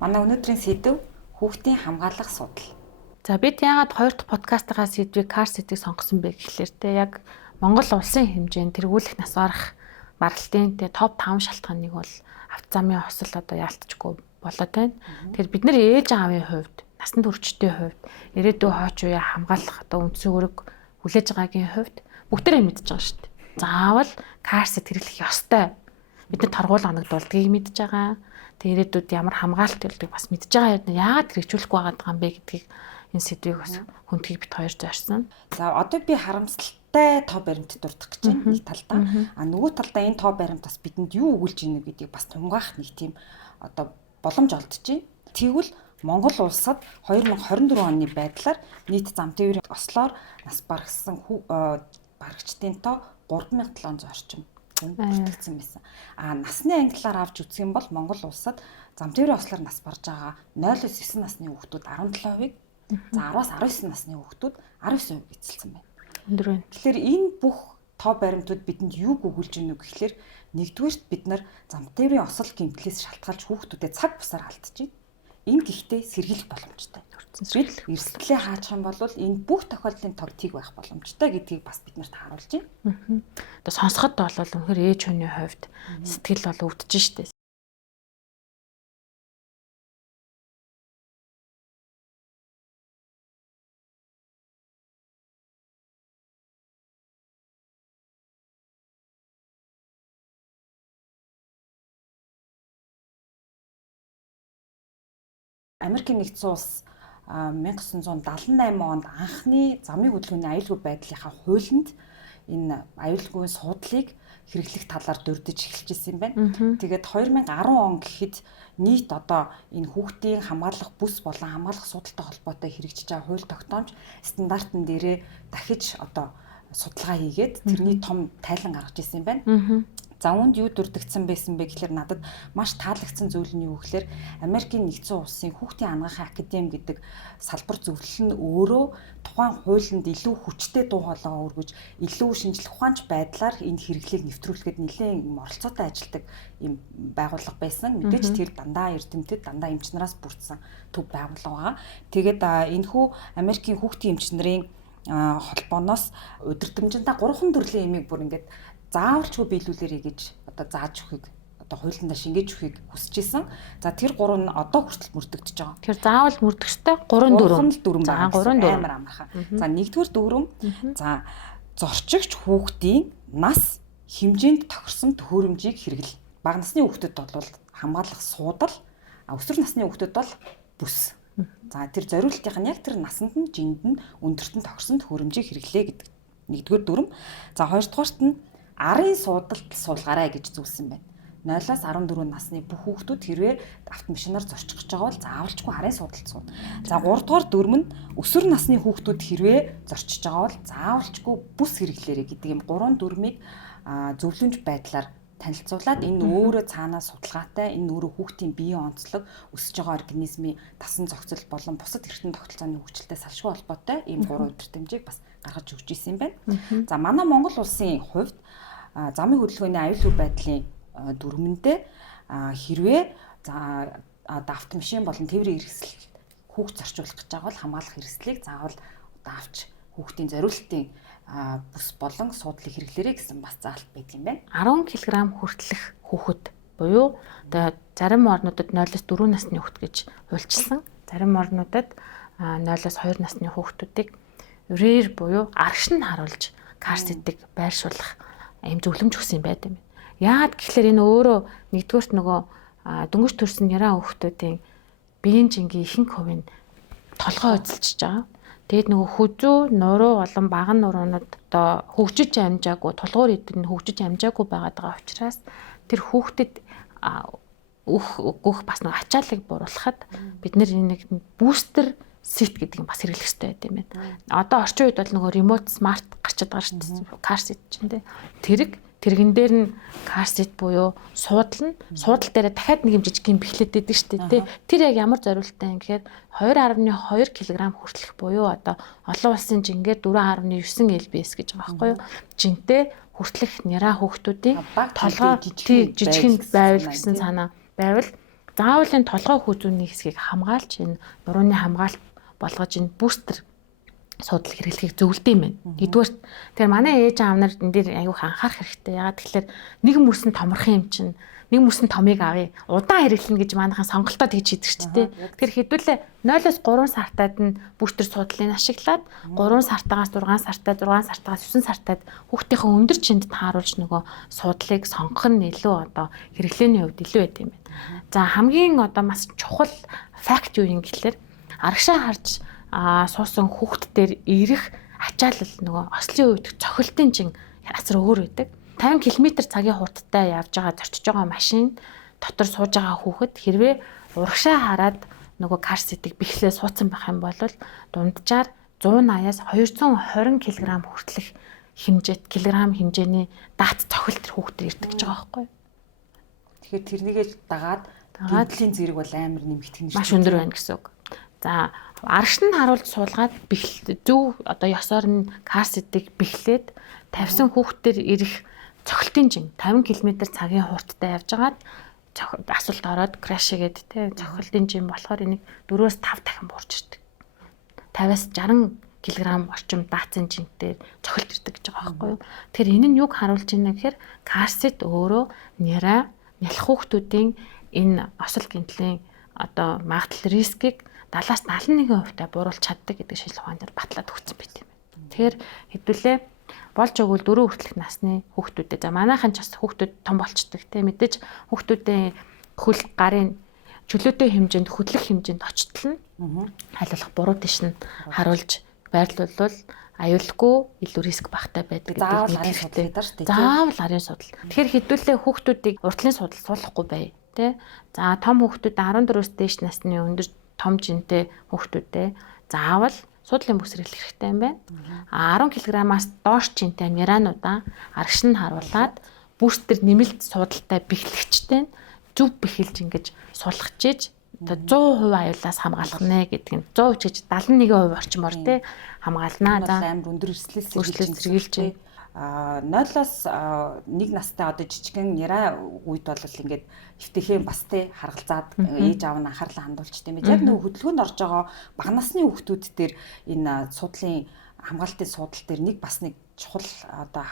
Манай өнөөдрийн сэдэв хүүхдийн хамгаалах судал. За бид яагаад хоёр дахь подкастынхаа сэдвийг Car Seat-ийг сонгосон бэ гэхлээр яг Монгол улсын хэмжээнд тэргүүлэх нас барах маргалтын топ 5 шалтгааныг бол автозамын осол яалтчгүй болоод байна. Тэгэхээр бид нар ээж аавын хувьд, насанд хүрчтэй хувьд, ирээдүйн хойч үеэ хамгаалах үндсэн үүрэг хүлээж байгаагийн хувьд бүгдээрээ мэдж байгаа шүү дээ. Заавал Car Seat хэрэглэх ёстой. Бид нар торгуул оногдуулдгийг мэдж байгаа. Тэгээд ирээдүйд ямар хамгаалалт явуулдаг бас мэдж байгаа юм. Яагаад хэрэгжүүлэхгүй байгаа юм бэ гэдгийг энэ сэдвийг бас хүндхийг бит хоёр зорьсон. За одоо би харамсалтай тоо баримт дурдах гэж байна нэг талдаа. Нөгөө талдаа энэ тоо баримт бас бидэнд юу өгүүлж ийнэ гэдгийг бас тунгаах нэг тийм боломж олдож байна. Тэгвэл Монгол улсад 2024 оны байдлаар нийт зам тээврийн ослоор нас баргасан барагчдын тоо 3700 орчим бүртгэгдсэн байсан. Насны ангиллаар авч үзэх юм бол Монгол улсад зам тээврийн ослоор нас барж байгаа 0-9 насны хүүхдүүд 17%, за 10-аас 19 насны хүүхдүүд 19% эзэлсэн байна. Өндөр байна. Тэгэхээр энэ бүх тоо баримтууд бидэнд юуг өгүүлж ийнө гэхлээр нэгдүгээрт бид нар зам тээврийн осол гэмтлээс шалтгаалж хүүхдүүдэд цаг бусаар алдчихъя. Энэ гэхдээ сэргийлэх боломжтой. Бид эрсдлээ хаачих юм бол энэ бүх тохиолдлын тогтыг байх боломжтой гэдгийг бас бид нарт харуулж байна. Одоо сонсоход бол үнэхээр ээж хүний хувьд сэтгэл бол өвдөж штэ. Америкийн нэгдсэн улс 1978 онд анхны замын хөдөлгөөний аюулгүй байдлынхаа хуулинд энэ аюулгүй суудлыг хэрэглэх талаар дурдж эхэлчихсэн юм байна. Тэгээд 2010 он гэхэд нийт энэ хүүхдийн хамгаалах бүс болон хамгаалах судалтай холбоотой хэрэгжиж байгаа хууль тогтоомж стандартын дээрээ дахиж судалгаа хийгээд тэрний том тайлан гаргаж ирсэн юм байна. За үүнд юу дурдгдсан байсан бэ гэхээр надад маш таалагдсан зүйл нь юу гэхээр Америкийн нэгдсэн улсын хүүхдийн ангаахын академи гэдэг салбар зөвлөл нь өөрөө тухайн хуулинд илүү хүчтэй дуу хоолойгоо өргөж илүү шинжлэх ухаанч байдлаар энэ хэрэглээг нэвтрүүлэхэд нэлээд оролцоотой ажилладаг юм байгууллага байсан. Мэдээж тэр дандаа эрдэмтэд, дандаа эмч нараас бүрдсэн төв байгууллага байгаа. Тэгээд энэхүү Америкийн хүүхдийн эмч нарын холбооноос удирдамжиндаа 3 төрлийн эмийг бүр ингээд заавалчгүй биелүүлээрэй гэж зааж өгөхийг хуулиндаа шингээж өгөхийг хүсэж исэн. За тэр 3 нь одоо хүртэл мөрдөгдөж байгаа. Тэр заавал мөрдөгчтэй 3 дүрм байна. Амар амархан. За нэгдүгээр дүрм за зорчигч хүүхдийн нас хэмжээнд тохирсон төхөөрөмжийг хэрэглэл. Бага насны хүүхдэд бол хамгаалах суудал, өсвөр насны хүүхдэд бол бүс. За тэр зориултын нь яг тэр насанд нь жинд нь өндөрт нь тохирсон төхөөрөмжийг хэрэглэе гэдэг нэгдүгээр дүрм. За хоёрдугаарт нь арын суудалд суулгаарай гэж зүйлсэн байна. 0-аас 14 насны бүх хүүхдүүд хэрвээ автомашинаар зорчих гэж байгаа бол заавалчгүй арын суудалд суун. За 3 дугаар дүрм нь өсвөр насны хүүхдүүд хэрвээ зорчиж байгаа бол заавалчгүй бүс хэрэглээрэй гэдэг юм 3 дүрмийг зөвлөмж байдлаар танилцуулаад энэ өөрөө цаанаа судалгаатай, энэ өөрөө хүүхдийн биеийн онцлог, өсөж байгаа организмын дасан зохицол болон бусад эргэтэн тогтолцооны хөгжилтэй салшгүй холбоотой ийм 3 удирдамжийг бас гаргаж өгч ирсэн юм байна. За манай Монгол улсын хувьд замын хөдөлгөөний аюулгүй байдлын дүрмэндээ хэрвээ автомашин болон тээврийн хэрэгсэл хүүхд зарчуулах гэж байгаа бол хамгаалах хэрэгслийг заавал авч хүүхдийн зориултын бүс болон суудлыг хэрэглээрэй гэсэн бас заалт байдаг юм байна. 10 кг хүртэлх хүүхэд буюу одоо зарим орнуудад 0-4 насны хүүхэд гэж хуульчилсан. Зарим орнуудад 0-2 насны хүүхдүүдийг рээр буюу арагш нь харуулж Car Seat-ийг байршуулах юм зөвлөмж өгсөн юм байт юм. Яагаад гэхэлэр энэ өөрөө нэгдүгээрт дөнгөж төрсэн яраа хүүхдүүдийн биеийн жингийн ихэнх хувийг толгой эзэлж байгаа. Тэгэд хүзүү, нуруу болон баган нуруунууд хөгжиж амжаагүй, тулгуур эдэн хөгжиж амжаагүй байгаа учраас тэр хүүхдэд өгөх бас ачааллыг буруулахад бид нэг бустер сит гэдэг юм бас хэрэглэх хэрэгтэй байт юм байна. Одоо орчин үед бол remote smart гарчаад байгаа шүү дээ. Car Seat чинь тэрэгэн дээр нь Car Seat буюу суудал дээр дахиад нэг юм жижиг юм бэхлээд байдаг шүү дээ. Тэр яг ямар зориулттай юм гэхээр 2.2 кг хүртэлх буюу одоо олон улсын жингээр 4.9 lbs гэж байгаа байхгүй юу? Жинтэй хүртэлх няраа хүүхдүүдийн толгой жижигхэн байвал гэсэн санаа байвал заавал энэ толгой хүү зүүнний хэсгийг хамгаалж энэ нурууны хамгаалт болгож энэ бустер судал хэрэглэхийг зөвлөдөг юм байна. Нэгдүгээр тэгэхээр манай ээж аав нар энэ дээр аюух анхаарах хэрэгтэй. Ягаад тэгэхээр нэг мөсөн томрох юм чинь нэг мөсөн томыг авъя. Удаан хэрэглэнэ гэж манайхан сонголтоо тэгж хийдэг шүү дээ. Тэгэхээр хэдүүлээ 0-3 сартаад нь бустер судлалыг ашиглаад 3 сартаагаас 6 сартаа, 6 сартаагаас 9 сартаад хүүхдийнхээ өндөр чинд тааруулж нөгөө судлалыг сонгох нь илүү одоо хэрэглээний хувьд илүү байд юм байна. За хамгийн одоо бас чухал факт юу юм гэхэлэр арагшаа харж суусан хүүхд дээр ирэх ачаалал нөгөө ослын үед цохилтын чин асар өөр байдаг. 50 км цагийн хурдтай явж байгаа зорчиж байгаа машин дотор сууж байгаа хүүхэд хэрвээ урагшаа хараад нөгөө кар ситийг бэхлээ суудсан байх юм бол дунджаар 180-аас 220 кг хүртэлх килограмм хэмжээний даат цохилт тэр хүүхдэр ирдэг гэж байгаа байхгүй юу? Тэгэхээр тэрнийгээ дагаад гэмтлийн зэрэг бол амар нэмэгдэх нь маш өндөр байна гэсэн үг. За арагш нь харуулж суулгаад зөв одоо ёсоор нь кар ситийг бэхлээд тавьсан хүүхдэр ирэх цохилтын чин 50 км цагийн хурдтай явжгаад асуулт ороод краш хийгээд тий цохилтын чин болохоор энийг 4-5 дахин буурч ирдэг. 50-аас 60 кг орчим даацын чинтээр цохилт ирдэг гэж байгаа байхгүй юу. Тэгэхээр энэ нь юг харуулж байна гэхээр карсит өөрөө нялх хүүхдүүдийн энэ осол гэмтлийн одоо магадлал рискийг 70-71% та бууруулж чаддаг гэдэг шийдэл ухаан дээр батлаад өгсөн байт юм байна. Тэгэхээр хэдүүлээ болж өгвөл 4 хүртэлх насны хүүхдүүдэд за манайхан ч бас хүүхдүүд том болчдөг тийм мэдээж хүүхдүүдийн хөл гарын чөлөөтэй хэмжээнд хөдлөх хэмжээнд очтол нь хайлуулах буруу тийш нь харуулж байрлуулвал аюулгүй илүү риск багтай байдаг гэдэг хэрэгтэй даа шүү дээ. Заавал арын судал. Тэгэхээр хэдүүлээ хүүхдүүдийг уртлын судал суулгахгүй бай тий. За том хүүхдүүд 14-өөс дээш насны өндөр том жинтэй хүүхдүүдээ заавал судлалын бүс хэрэглэх хэрэгтэй юм байна. 10 кг-аас доош жинтэй мирануудаа арагш нь харуулад бустер нэмэлт судалтай бэхлэгчтэй зөв бэхэлж ингэж сулгаж ийж одоо 100% аюулаас хамгаалах нэ гэдэг нь 100% гэж 71% орчмоор тий хамгаалнаа. За амар өндөр эрсдлээс сэргийлж 0-оос 1 настай одоо жижигэн яра үед бол ингээд эвтэхээ бас тий харгалзаад ээж аав нь анхаарлаа хандуулж тийм ээ. Яг нөгөө хөдөлгөөнд орж байгаа бага насны хүүхдүүд дээр энэ судлалын хамгаалтын судал дээр нэг бас нэг чухал одоо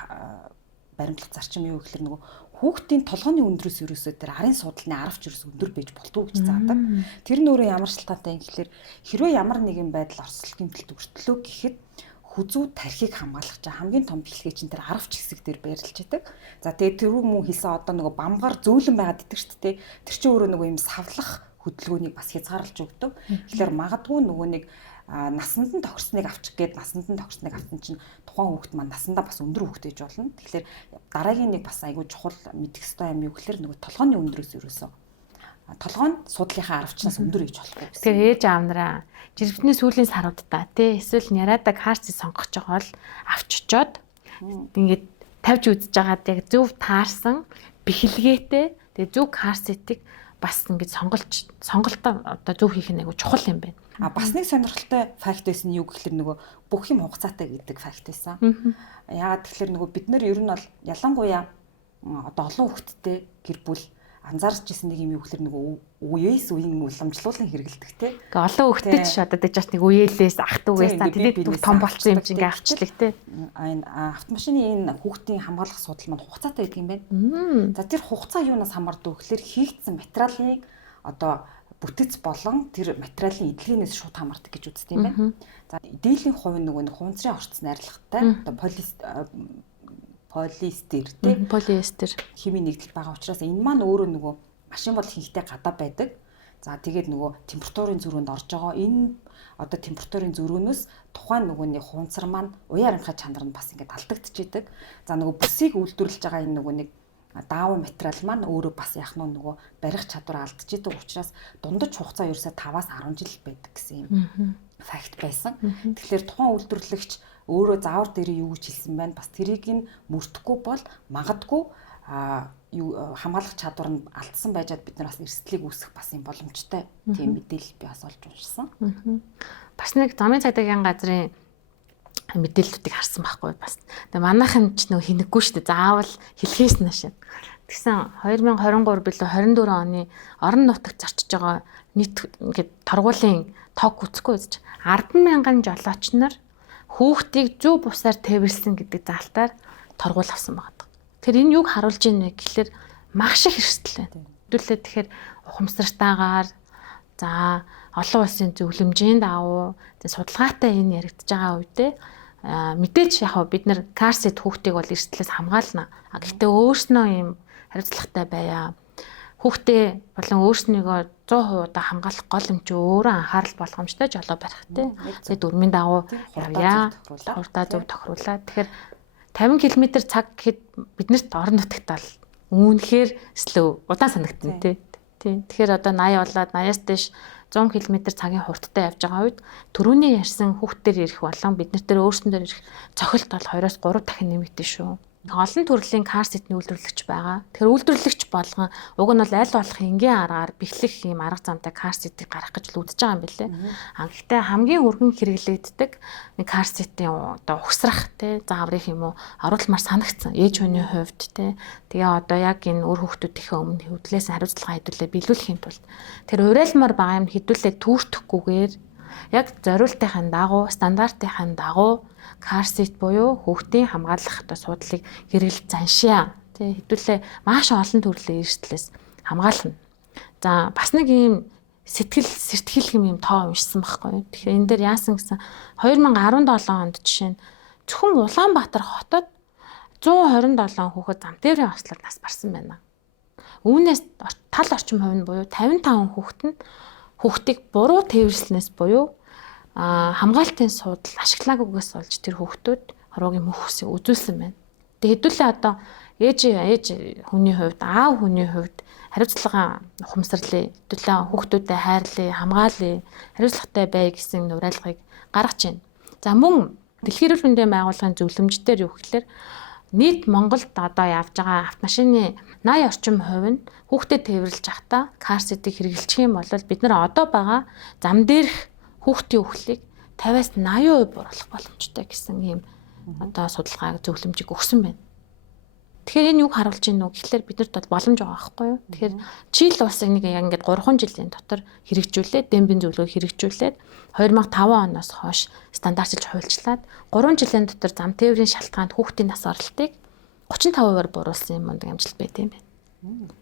баримтлах зарчим юу гэхээр нөгөө хүүхдийн толгойн өндрөөс ерөөсөө тэр арын судалны аравч ерөөс өндөр байж болтгоо гэж заадаг. Тэр нь өөрөө ямар шалтгаантай юм гэхээр хэрвээ ямар нэгэн байдал орсол гэмтэлд өртлөө гэхэд хүзүү тархийг хамгаалах чинь хамгийн том бэлгээ чинь тэр аравч хэсэг дээр байрлаж идэг. За тэгээд тэр мөн хэлсэн одоо нөгөө бамгаар зөөлөн байгаад идэг шүү дээ. Тэр чинь өөрөө нөгөө юм савлах хөдөлгөөнийг бас хязгаарлаж өгдөг. Тэгэхээр магадгүй нөгөө нэг насанд нь тохирсныг авчих гээд насанд нь тохирсныг авсан чинь тухайн хүүхэд маань насандаа бас өндөр хүүхэд ээж болно. Тэгэхээр дараагийн нэг бас айгүй чухал мэдэх ёстой юм юу гэхээр нөгөө толгойн өндрөөс ерөөсөө толгойн судлалынхаа аравчнаас өндөр ээж болохгүй. Тэгэхээр ээж аав нараа жирэмсний сүүлийн саруудаа тий эсвэл няраада карци сонгож байгаа бол авч очоод ингээд тавьж үзэж байгаад яг зөв таарсан бэхэлгээтэй тэгээ зөв карцитыг бас ингээд сонголтоо одоо зөв хийх нь айгүй чухал юм байна. Бас нэг сонирхолтой факт байсан юу гэхээр нөгөө бүх юм хугацаатай гэдэг факт байсан. Яагаад тэгэхээр нөгөө бид нэр ер нь бол ялангуяа одоо олон хүүхэдтэй гэр бүл анзаарч ирсэн нэг юм юу гэхээр нөгөө үеэс үеийн уламжлуулан хэрэгэлдэг те. Ингээ олон хүүхэдтэй ч одоо дэж бас нэг үеэлээс ах トゥ угээс та тэдэд том болцсон юм чинь ингээ авчлаг те. Энэ автомашины энэ хүүхдийн хамгаалах судал маань хугацаатай байдаг юм байна. За тэр хугацаа юунаас хамаардаг вэ гэхээр хийгдсэн материалын одоо бүтэц болон тэр материалын эдлэгээс шууд хамаардаг гэж үздэг юм байна. За дийлэнх хувь нөгөө хувцрын орц найрлагатай одоо полиэстер тийм полиэстер химийн нэгдэл байгаа учраас энэ маань өөрөө нөгөө машин бол ихэнхдээ гадаа байдаг. За тэгээд нөгөө температурын зөрүүнд орж байгаа энэ одоо температурын зөрүүнөөс тухайн нөгөөний хувцар маань уян аримхай чанар нь бас ингээд алдагдчихэдэг. За нөгөө бүсийг үйлдвэрлэж байгаа энэ нөгөө нэг даавын материал маань өөрөө бас яах нь нөгөө барих чадвар алдчихэдэг учраас дундаж хугацаа ерөөсөө 5-аас 10 жил байдаг гэсэн юм факт байсан. Тэгэхээр тухайн үйлдвэрлэгч өөрөө заавар дээр юу гэж хэлсэн байна. Бас тэрийг нь мөрдөхгүй бол магадгүй хамгаалах чадвар нь алдсан байжгаад бид нар бас эрсдлийг үүсгэх бас юм боломжтой. Тийм мэдээлэл би бас олж уншсан. Бас нэг замын цагдаагийн газрын мэдээллүүдийг харсан байхгүй бас. Тэгээ манайхан ч нөө хинэггүй шүү дээ. Заавал хэлхээс наашаа. Тэгсэн 2023 билүү 24 оны орон нутагт зарчиж байгаа нийт ингээд торгуулийн тог үзэхгүй үзэж 10,000 жолооч нар хүүхдийг зөв бусаар тээвэрлсэн гэдэг залтаар торгуул авсан байгаа. Тэр энэ юг харуулж ийнэ гэхэлэр маш их эрсдэл байна. Хэдүүлээ тэгэхээр ухамсартайгаар за олон улсын зөвлөмжийн дагуу судалгаатай энэ яригдж байгаа үедээ мэдээж яг бид нар карсет хүүхдийг бол эрсдлээс хамгаална. Гэхдээ өөрснөө юм хариуцлагатай байя. Хүүхдээ болон өөрснийгөө 100% удаа хамгаалах гол юм чи өөрөө анхаарал болгоомжтой жолоо барих тий. Тэгээ дүрмийн дагуу явъя. Хурдаа зөв тохируулаад. Тэгэхээр 50 км цаг гэхэд биднэрт орон нутагт бол үүнхээр слоу удаан санагдсан тий. Тэгэхээр одоо 80 болоод 80-аас дээш 100 км цагийн хурдтай явж байгаа үед түрүүний ярьсан хүүхдээр ирэх болон бид нар дээр өөрсөндөө ирэх цохилт бол 2-оос 3 дахин нэмэгдэн шүү. Олон төрлийн кар сетний үйлдвэрлэгч байгаа. Тэгэхээр үйлдвэрлэгч болгон уг нь бол аль болох энгийн аргаар бэхлэх юм арга замтай кар сетийг гаргах гэж л үзэж байгаа юм билээ. Гэхдээ хамгийн өргөн хэрэглэгддэг кар сетийн одоо ухсрах те зааврын юм уу оруулмаар санагдсан. Ээж хүний хувьд те. Тэгээ одоо яг энэ өөр хүүхдүүдийнхээ өмнө хөдлөөс хариуцлага хэдүүлээ биелүүлэхийн тулд тэр уриалмаар байгаа юм хэдүүлээ түүртэхгүйгээр яг зориултынхаа дагуу стандартынхаа дагуу кар сет буюу хүүхдийн хамгаалах одоо суудлыг хэрэглэж заншаа. Тэ хэдүүлээ маш олон төрлийн эрсдлээс хамгаална. За бас нэг ийм сэтгэл юм тоо уншсан байхгүй. Тэгэхээр энэ дээр яасан гэсэн 2017 онд жишээ нь зөвхөн Улаанбаатар хотод 127 хүүхэд зам дээрээ ослоор нас барсан байна. Үүнээс тал орчим хувь нь буюу 55% хүүхэд нь хүүхдийг буруу тээвэрлснээс буюу хамгаалтын суудал ашиглаагүйгээс олж тэр хүүхдүүд хороогийн мөх үсийг үзүүлсэн байна. Тэгээ хэдүүлээ одоо ээж хүний хувьд, аав хүний хувьд хариуцлага ухамсарлаа, хэдүүлээ хүүхдүүдэд хайрлаа, хамгаалъя, хариуцлагатай бай гэсэн уриалгыг гаргаж байна. За мөн Дэлхийн эрүүл мэндийн байгууллагын зөвлөмждөр юу гэхээр нийт Монголд одоо явж байгаа автомашины 80 орчим хувь нь хүүхдэд тээвэрлж явахдаа кар сетийг хэрэглэх юм бол бид нар одоо байгаа зам дээрх хүүхдийн үхлийг 50-аас 80% бууруулах боломжтой гэсэн ийм одоо судалгааг зөвлөмжийг өгсөн байна. Тэгэхээр энэ юг харуулж байна уу гэхэлэр биднэрт бол боломж байгаа байхгүй юу? Тэгэхээр Чили улсыг нэг яг ингээд 3 жилийн дотор хэрэгжүүлээд дембийн зөвлөгөөг хэрэгжүүлээд 2005 оноос хойш стандартчилж хуульчлаад 3 жилийн дотор зам тээврийн шалтгаанд хүүхдийн нас оролтыг 35%-аар бууруулсан юм амжилт байт юм байна.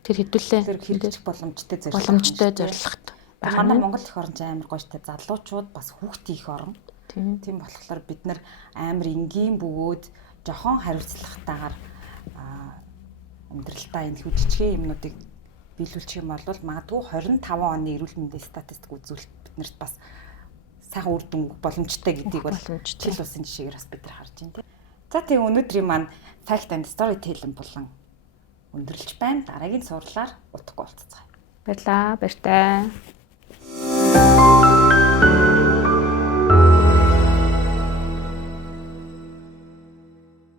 Тэр хэдүүлээ хэрэгжих боломжтой зорилготой. Манай Монгол их орон амар гоёштой залуучууд бас хүүхдийн их орон. Тийм болохоор бид нар амар энгийн бөгөөд жохон хариуцлагатайгаар амьдралдаа энэ хүчтэй юмнуудыг биелүүлчих юм бол магадгүй 25 оны эрүүл мэндийн статистик үзүүлэлт биднэрт бас сайхан үр дүн боломжтой гэдгийг бол Чили улсын жишээгээр бас бид нар харж байна тийм. За тийм өнөөдрийн маань fact and storytelling болон өндөрлөж байна. Дараагийн сурлаар утгагүй болцгоо. Баярлалаа. Баяртай.